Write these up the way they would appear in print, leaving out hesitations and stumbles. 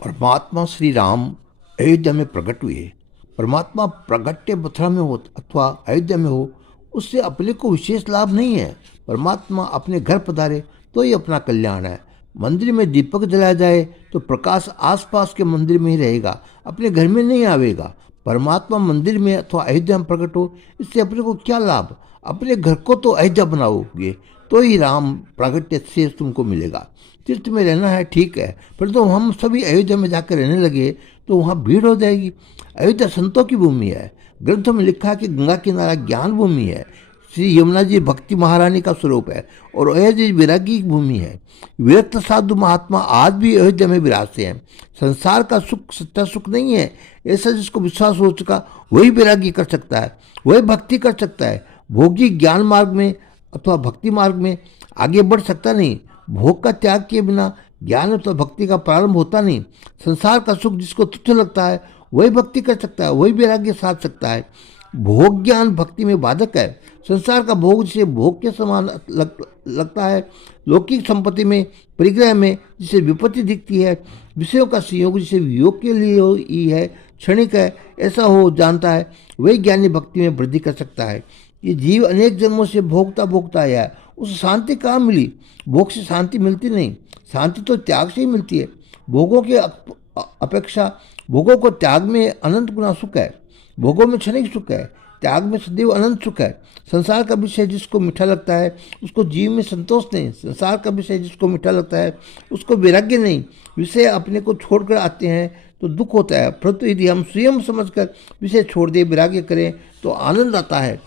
परमात्मा श्री राम अयोध्या में प्रकट हुए। परमात्मा प्रगट्य मथुरा में हो अथवा अयोध्या में हो, उससे अपने को विशेष लाभ नहीं है। परमात्मा अपने घर पधारे तो ही अपना कल्याण है। मंदिर में दीपक जलाया जाए तो प्रकाश आसपास के मंदिर में ही रहेगा, अपने घर में नहीं आवेगा। परमात्मा मंदिर में अथवा अयोध्या में प्रकट हो, इससे अपने को क्या लाभ? अपने घर को तो अयोध्या बनाओगे तो ही राम प्रागट्य से तुमको मिलेगा। तीर्थ में रहना है ठीक है, परंतु हम सभी अयोध्या में जाकर रहने लगे तो वहाँ भीड़ हो जाएगी। अयोध्या संतों की भूमि है। ग्रंथों में लिखा है कि गंगा किनारा ज्ञान भूमि है, श्री यमुना जी भक्ति महारानी का स्वरूप है और अयोध्या जी विरागी की भूमि है। विरक्त साधु महात्मा आज भी अयोध्या में विराजते हैं। संसार का सुख सच्चा सुख नहीं है, ऐसा जिसको विश्वास हो चुका वही विरागी कर सकता है, वही भक्ति कर सकता है। भोगी ज्ञान मार्ग में अथवा भक्ति मार्ग में आगे बढ़ सकता नहीं। भोग का त्याग किए बिना ज्ञान अथवा भक्ति का प्रारंभ होता नहीं। संसार का सुख जिसको तुच्छ लगता है वही भक्ति कर सकता है, वही वैराग्य साध सकता है। भोग ज्ञान भक्ति में बाधक है। संसार का भोग जिसे भोग के समान लगता है, लौकिक संपत्ति में परिग्रह में जिसे विपत्ति दिखती है, विषयों का संयोग जिसे वियोग के लिए ही है, क्षणिक है, ऐसा हो जानता है, वही ज्ञानी भक्ति में वृद्धि कर सकता है। ये जीव अनेक जन्मों से भोगता भोगता आया है, उसे शांति कहाँ मिली? भोग से शांति मिलती नहीं, शांति तो त्याग से ही मिलती है। भोगों की अपेक्षा भोगों को त्याग में अनंत गुना सुख है। भोगों में क्षणिक सुख है, त्याग में सदैव अनंत सुख है। संसार का विषय जिसको मीठा लगता है उसको जीव में संतोष नहीं। संसार का विषय जिसको मीठा लगता है उसको वैराग्य नहीं। विषय अपने को छोड़कर आते हैं तो दुख होता है, परंतु यदि हम स्वयं समझकर विषय छोड़ दे, वैराग्य करें तो आनंद आता है।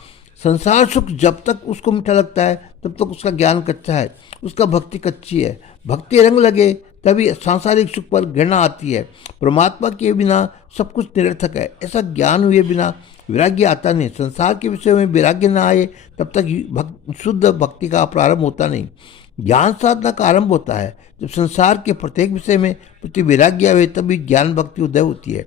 संसार सुख जब तक उसको मीठा लगता है तब तक उसका ज्ञान कच्चा है, उसका भक्ति कच्ची है। भक्ति रंग लगे तभी सांसारिक सुख पर घृणा आती है। परमात्मा के बिना सब कुछ निरर्थक है, ऐसा ज्ञान हुए बिना वैराग्य आता नहीं। संसार के विषय में वैराग्य न आए तब तक शुद्ध भक्ति का प्रारंभ होता नहीं। ज्ञान साधना का आरंभ होता है जब संसार के प्रत्येक विषय में प्रति वैराग्य आवे, तभी ज्ञान भक्ति उदय होती है।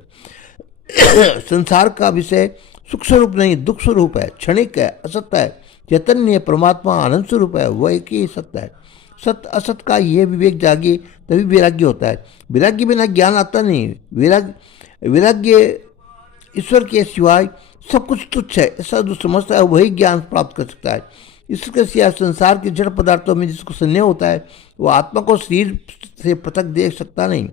संसार का विषय सुख स्वरूप नहीं, दुख स्वरूप है, क्षणिक है, असत्य है। चैतन्य परमात्मा आनंद स्वरूप है, वह एक ही सत्य है। सत्य असत का यह विवेक जागे तभी वैराग्य होता है। वैराग्य बिना ज्ञान आता नहीं। वैराग्य ईश्वर के सिवाय सब कुछ तुच्छ है, ऐसा जो समझता है वही ज्ञान प्राप्त कर सकता है। इसके सिवाय संसार के जड़ पदार्थों में जिसको संदेह होता है वो आत्मा को शरीर से पृथक देख सकता नहीं।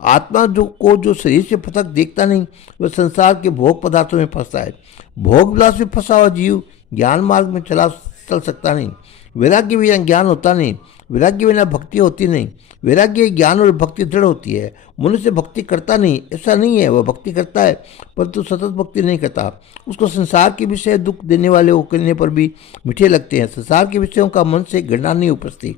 आत्मा जो शरीर से पृथक देखता नहीं वह संसार के भोग पदार्थों में फंसता है। भोग विलास में फंसा हुआ जीव ज्ञान मार्ग में चल सकता नहीं। वैराग्य बिना ज्ञान होता नहीं, वैराग्य बिना भक्ति होती नहीं। वैराग्य ज्ञान और भक्ति दृढ़ होती है। मनुष्य भक्ति करता नहीं, ऐसा नहीं है, वह भक्ति करता है परंतु सतत भक्ति नहीं करता। उसको संसार के विषय दुख देने वाले होने पर भी मीठे लगते हैं। संसार के विषयों का मन से घृणा नहीं उपजती।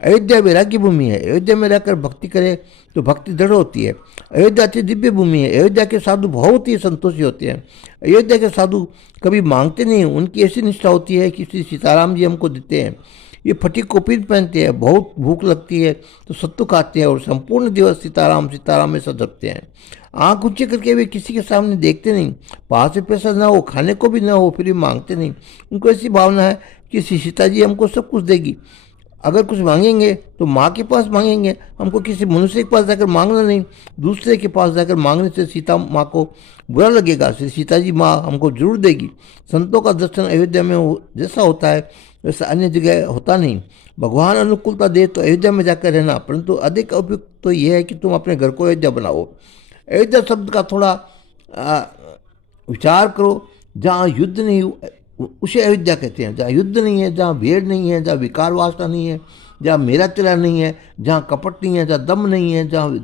अयोध्या वैराग्य भूमि है। अयोध्या में रहकर भक्ति करे तो भक्ति दृढ़ होती है। अयोध्या अति दिव्य भूमि है। अयोध्या के साधु बहुत ही संतोषी होते हैं। अयोध्या के साधु कभी मांगते नहीं, उनकी ऐसी निष्ठा होती है कि श्री सीताराम जी हमको देते हैं। ये फटी कॉपी पहनते हैं, बहुत भूख लगती है तो सत्तू खाते हैं और संपूर्ण दिवस सीताराम सीताराम में सब जपते हैं। आँख ऊंची करके वे किसी के सामने देखते नहीं। पास से पैसा ना हो, खाने को भी ना हो, फिर भी मांगते नहीं। उनको ऐसी भावना है कि श्री सीता जी हमको सब कुछ देगी। अगर कुछ मांगेंगे तो माँ के पास मांगेंगे, हमको किसी मनुष्य के पास जाकर मांगना नहीं। दूसरे के पास जाकर मांगने से सीता माँ को बुरा लगेगा, श्री सीता जी माँ हमको जरूर देगी। संतों का दर्शन अयोध्या में जैसा होता है वैसा अन्य जगह होता नहीं। भगवान अनुकूलता दे तो अयोध्या में जाकर रहना, परंतु अधिक उपयुक्त तो यह है कि तुम अपने घर को अयोध्या बनाओ। अयोध्या शब्द का थोड़ा विचार करो। जहाँ युद्ध नहीं उसे अयोध्या कहते हैं। जहाँ युद्ध नहीं है, जहाँ भेड़ नहीं है, जहाँ विकार वासना नहीं है, जहाँ मेरा तेरा नहीं है, जहाँ कपट नहीं है, जहाँ दम नहीं है, जहाँ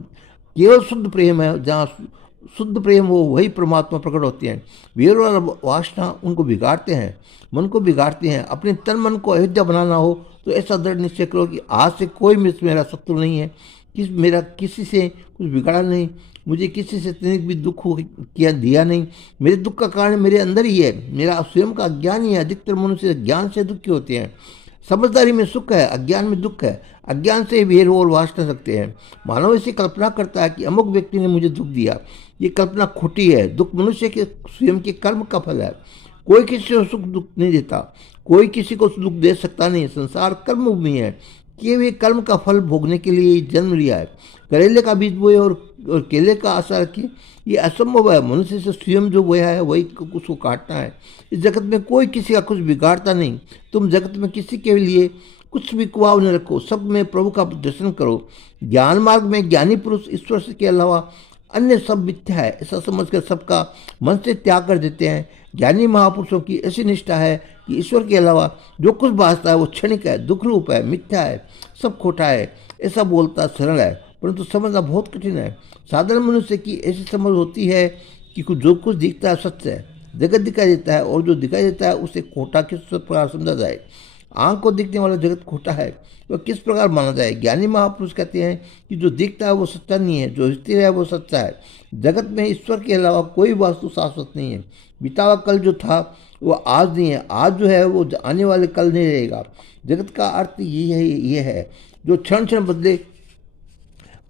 केवल शुद्ध प्रेम है, जहाँ शुद्ध प्रेम हो वही परमात्मा प्रकट होते हैं। वेर और वासना उनको बिगाड़ते हैं, मन को बिगाड़ते हैं। अपने तन मन को अयोध्या बनाना हो तो ऐसा दृढ़ निश्चय करो कि आज से कोई मेरा शत्रु नहीं है, मेरा किसी से कुछ बिगाड़ा नहीं, मुझे किसी से तनिक भी दुख दिया नहीं। मेरे दुख का कारण मेरे अंदर ही है, मेरा स्वयं का अज्ञान ही है। अधिकतर मनुष्य ज्ञान से दुखी होते हैं। समझदारी में सुख है, अज्ञान में दुख है। अज्ञान से वेर और वासना रखते हैं। मानव ऐसी कल्पना करता है कि अमुक व्यक्ति ने मुझे दुख दिया। ये कल्पना खोटी है। दुख मनुष्य के स्वयं के कर्म का फल है। कोई किसी को सुख दुख नहीं देता, कोई किसी को दुख दे सकता नहीं। संसार कर्म भूमि है, किए हुए कर्म का फल भोगने के लिए जन्म लिया है। करेले का बीज बोए और केले का आशा रखिए, ये असंभव है। मनुष्य से स्वयं जो बोया है वही उसको काटना है। इस जगत में कोई किसी का कुछ बिगाड़ता नहीं। तुम जगत में किसी के लिए कुछ भी कुआव न रखो, सब में प्रभु का दर्शन करो। ज्ञान मार्ग में ज्ञानी पुरुष ईश्वर के अलावा अन्य सब मिथ्या है, ऐसा समझकर सबका मन से त्याग कर देते हैं। ज्ञानी महापुरुषों की ऐसी निष्ठा है कि ईश्वर के अलावा जो कुछ भासता है वो क्षणिक है, दुख रूप है, मिथ्या है, सब खोटा है। ऐसा बोलता सरल है, परंतु समझना बहुत कठिन है। साधारण मनुष्य की ऐसी समझ होती है कि जो कुछ दिखता है सत्य है, जगत दिखाई देता है, और जो दिखाई देता है उसे खोटा किस प्रकार समझा जाए। आंख को दिखने वाला जगत खोटा है, वह किस प्रकार माना जाए। ज्ञानी महापुरुष कहते हैं कि जो दिखता है वो सच्चा नहीं है, जो स्थिर है वो सच्चा है। जगत में ईश्वर के अलावा कोई वस्तु शाश्वत नहीं है। बीता हुआ कल जो था वो आज नहीं है, आज जो है वो आने वाले कल नहीं रहेगा। जगत का अर्थ ये है जो क्षण क्षण बदले।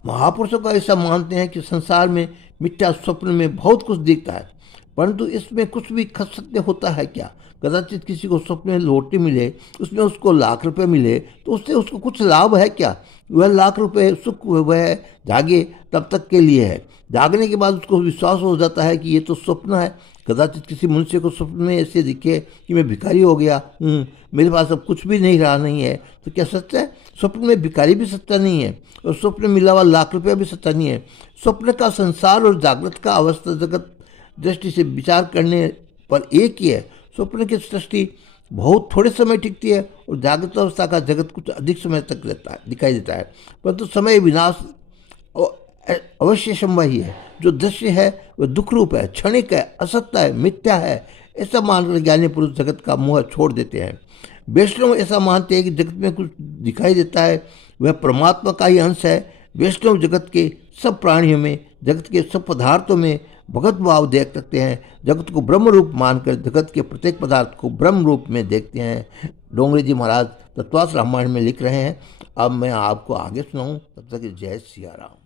महापुरुषों का ऐसा मानते हैं कि संसार में मिथ्या स्वप्न में बहुत कुछ दिखता है, परंतु इसमें कुछ भी सत्य होता है क्या। कदाचित किसी को स्वप्न में लौटे मिले, उसमें उसको लाख रुपए मिले, तो उससे उसको कुछ लाभ है क्या। वह लाख रुपए सुख वह जागे तब तक के लिए है। जागने के बाद उसको विश्वास हो जाता है कि ये तो स्वप्न है। कदाचित किसी मनुष्य को स्वप्न में ऐसे दिखे कि मैं भिखारी हो गया हूँ, मेरे पास अब कुछ भी नहीं रहा नहीं है, तो क्या सच्चा है। स्वप्न में भिखारी भी सच्चा नहीं है, और स्वप्न में मिला हुआ लाख रुपया भी सच्चा नहीं है। स्वप्न का संसार और जागृत का अवस्था जगत दृष्टि से विचार करने पर एक ही है। स्वप्न की सृष्टि बहुत थोड़े समय टिकती है, और जागृत अवस्था का जगत कुछ अधिक समय तक रहता है, दिखाई देता है, परंतु समय विनाश अवश्य संभव ही है। जो दृश्य है वह दुख रूप है, क्षणिक है, असत्य है, मिथ्या है। ऐसा मानकर ज्ञानी पुरुष जगत का मोह छोड़ देते हैं। वैष्णव ऐसा मानते हैं कि जगत में कुछ दिखाई देता है वह परमात्मा का ही अंश है। वैष्णव जगत के सब प्राणियों में, जगत के सब पदार्थों में भगत भाव देख सकते हैं। जगत को ब्रह्म रूप मानकर जगत के प्रत्येक पदार्थ को ब्रह्म रूप में देखते हैं। डोंगरे जी महाराज तत्वास रामायण में लिख रहे हैं। अब मैं आपको आगे सुनाऊं, तब तक जय सिया राम।